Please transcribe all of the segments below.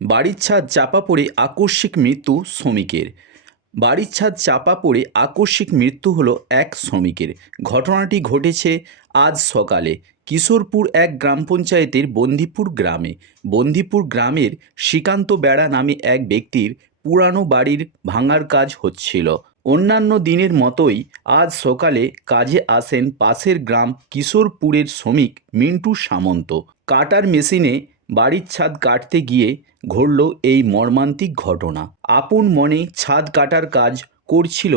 বাড়ির ছাদ চাপা পড়ে আকস্মিক মৃত্যু শ্রমিকের। বাড়ির ছাদ চাপা পড়ে আকস্মিক মৃত্যু হলো এক শ্রমিকের। ঘটনাটি ঘটেছে আজ সকালে কিশোরপুর এক গ্রাম পঞ্চায়েতের বন্দিপুর গ্রামে। বন্দিপুর গ্রামের শ্রীকান্ত বেড়া নামে এক ব্যক্তির পুরানো বাড়ির ভাঙার কাজ হচ্ছিল। অন্যান্য দিনের মতোই আজ সকালে কাজে আসেন পাশের গ্রাম কিশোরপুরের শ্রমিক মিন্টু সামন্ত। কাটার মেশিনে বাড়ির ছাদ কাটতে গিয়ে ঘটল এই মর্মান্তিক ঘটনা। আপন মনে ছাদ কাটার কাজ করছিল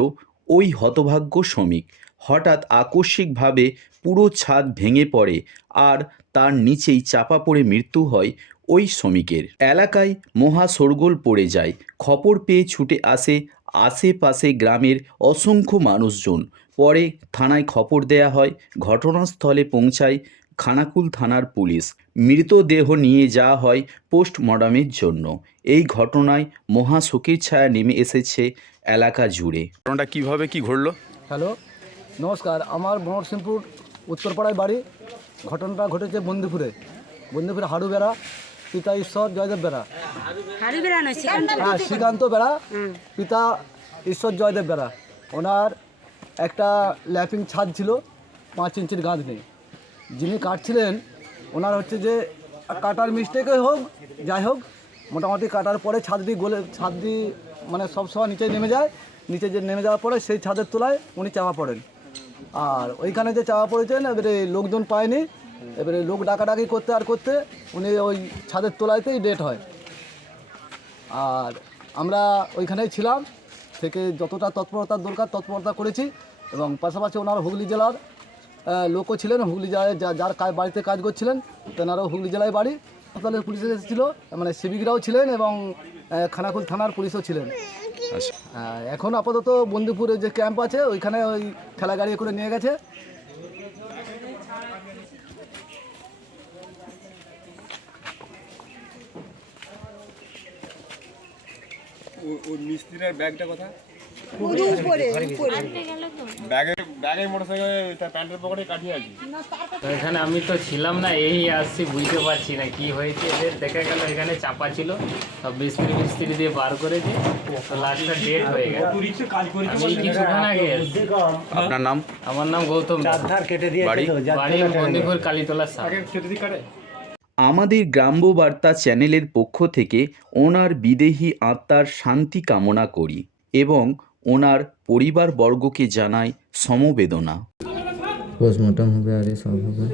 ওই হতভাগ্য শ্রমিক। হঠাৎ আকস্মিকভাবে পুরো ছাদ ভেঙে পড়ে আর তার নিচেই চাপা পড়ে মৃত্যু হয় ওই শ্রমিকের। এলাকায় মহা শোরগোল পড়ে যায়। খবর পেয়ে ছুটে আসে আশেপাশে গ্রামের অসংখ্য মানুষজন। পরে থানায় খবর দেয়া হয়, ঘটনাস্থলে পৌঁছায় খানাকুল থানার পুলিশ। মৃতদেহ নিয়ে যাওয়া হয় পোস্টমর্টমের জন্য। এই ঘটনায় মহা শোকের ছায়া নেমে এসেছে এলাকা জুড়ে। ঘটনাটা কীভাবে কি ঘটলো? হ্যালো নমস্কার। আমার মনোরসিংপুর উত্তরপাড়ায় বাড়ি। ঘটনাটা ঘটেছে বন্দিপুরে। বন্দিপুরে হাড়ু বেড়া পিতা ঈশ্বর জয়দেব বেড়া। হ্যাঁ শ্রীকান্ত বেড়া পিতা ঈশ্বর জয়দেব বেড়া। ওনার একটা ল্যাপিং ছাদ ছিল পাঁচ ইঞ্চির গাঁদ নেই যিনি কাটছিলেন, ওনার হচ্ছে যে কাটার মিস্টেকে হোক, যাই হোক, মোটামুটি কাটার পরে ছাদটি গলে, ছাদটি মানে সব সময় নিচে নেমে যায়। নিচে যে নেমে যাওয়ার পরে সেই ছাদের তলায় উনি চাপা পড়েন। আর ওইখানে যে চাপা পড়েছেন, এবারে লোকজন পায়নি। এবারে লোক ডাকাডাকি করতে আর করতে উনি ওই ছাদের তলায়তেই ডেট হয়। আর আমরা ওইখানেই ছিলাম, থেকে যতটা তৎপরতার দরকার তৎপরতা করেছি এবং পাশাপাশি ওনার হুগলি জেলার লোকও ছিলেন হুগলি জেলায় যা- যার কাজ বাড়িতে কাজ করছিলেন তেনারও হুগলি জেলায় বাড়ি। হাসপাতালের পুলিশ এসেছিল মানে সিভিকরাও ছিলেন এবং খানাকুল থানার পুলিশও ছিলেন। আচ্ছা। এখন আপাতত বন্দিপুরে যে ক্যাম্প আছে ওইখানে ওই ঠেলা গাড়ি করে নিয়ে গেছে। ওই মিস্ত্রির ব্যাগটা কথা উপরে উপরে। ব্যাগে ব্যাগে মোটরসাইকেল তার প্যান্টের পকেটে কাঠিয়ে আছে। এখানে আমি তো ছিলাম না এই আসছি বুঝতে পারছি না কি হয়েছে। এদের দেখা গেল এখানে চাপা ছিল। সব মিস্ত্রি মিস্ত্রি দিয়ে বার করেছে লাস্টটা ডেট হয়ে গেল। আমি কিছুক্ষণ আগে আপনার নাম? আমার নাম গৌতম দাস। বাড়ি? বাড়ি বন্দিপুর কালীতলা সাথে আমাদের গ্রাম্য বার্তা চ্যানেলের পক্ষ থেকে ওনার বিদেহী আত্মার শান্তি কামনা করি এবং ওনার পরিবারবর্গকে জানায় সমবেদনা। হবে আরে সব হবে।